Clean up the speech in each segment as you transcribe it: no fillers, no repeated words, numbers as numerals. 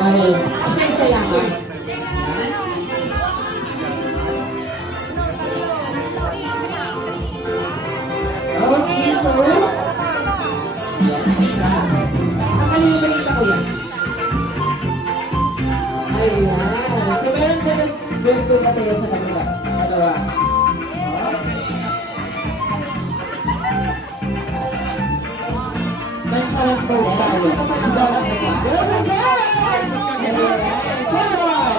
Ay, sayahan. Okay, so, ang malilibalita ko yan. Ayan. So, meron din ang birthday na tayo sa kanila. Dalawa. Mancharan po tayo. Good again! Come on!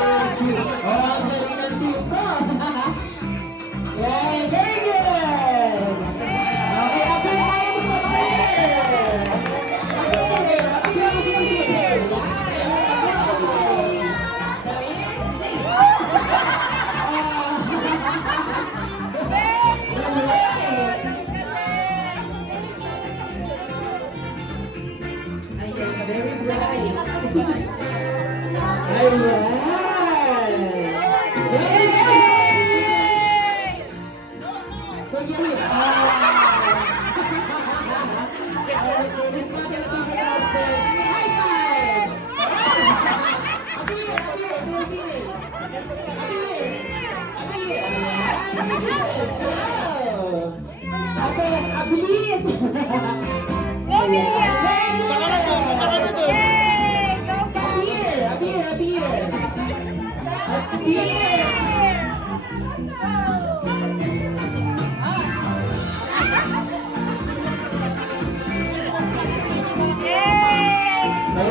1, 2, 3. Oh, galingan team ko. Yay, very good! Okay, after tayo dito pa rin. Very bright.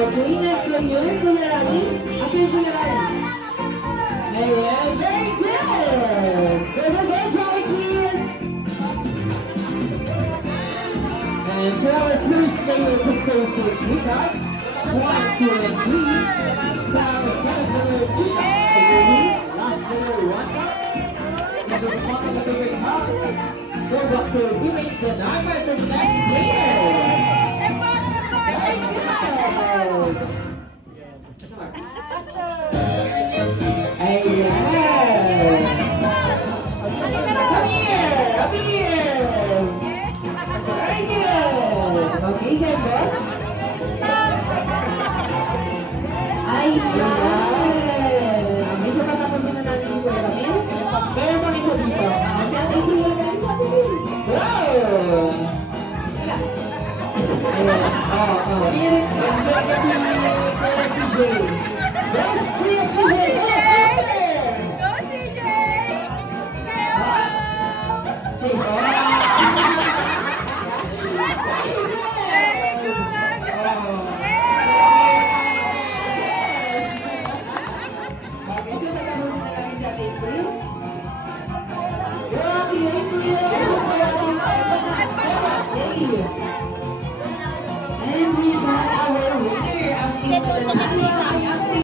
Buenas for you, Kuya Rani. After Kuya Rani. Ayan, very good. Good again, Jolly Kids. And for our first layer composer, we got 1, 2, and 3. Now, second layer, 2 cups. Last layer, 1 cup. So the bottom of the big cup. Go up to remains the 9 for the next layer. Very good. Ayan. Up here. Very good. Okay, Gemma. Ayan. May isa pa tapos na natin yung Kuya Ramil. Pero pang isa dito. Saan ay sulagan sa atin? Wow! Wala. Ayan. Here, ang ganda si CJ. Yes, CJ. Go, CJ! Very good! And we got our winner. Set mo ito, Tita.